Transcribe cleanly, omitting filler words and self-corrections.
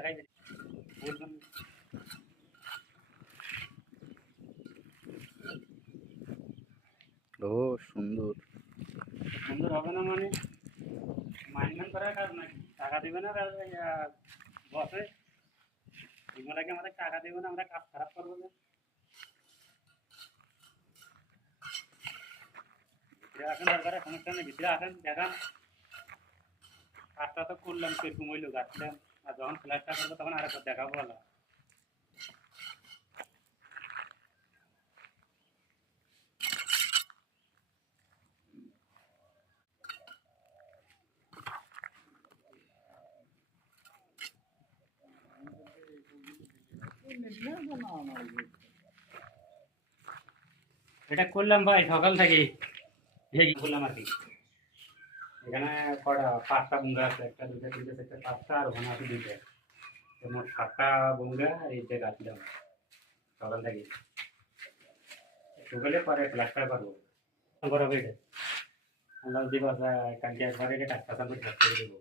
দেখাই ও সুন্দর সুন্দর হবে না মানে মাইনমেন্ট করার কাজ নাকি টাকা দেবে না বসে এগুলোকে আমাদের টাকা দেবে না আমরা কাজ খারাপ করবো না এখন দরকার সমস্যা নেই ভিতরে আসেন দেখান কাজটা তো করলাম সেরকম হইলো গাছলাম আর যখন ফ্ল্যাটটা করবো তখন আর একবার দেখাবো ভালো এটা করলাম ভাই সকাল থেকে করলাম আর কি এখানে কটা 5টা বুঙ্গা আছে 1 2 3 4 5টা আর ওখানে আছে 2টা মোট 7টা বুঙ্গা এই যে গাছলাম সকাল থেকে সকালে পরে প্লাস্টার করবো করা হয়েছে আল্লাহ দিবস কালকে একবারে কাজটা করে দেবো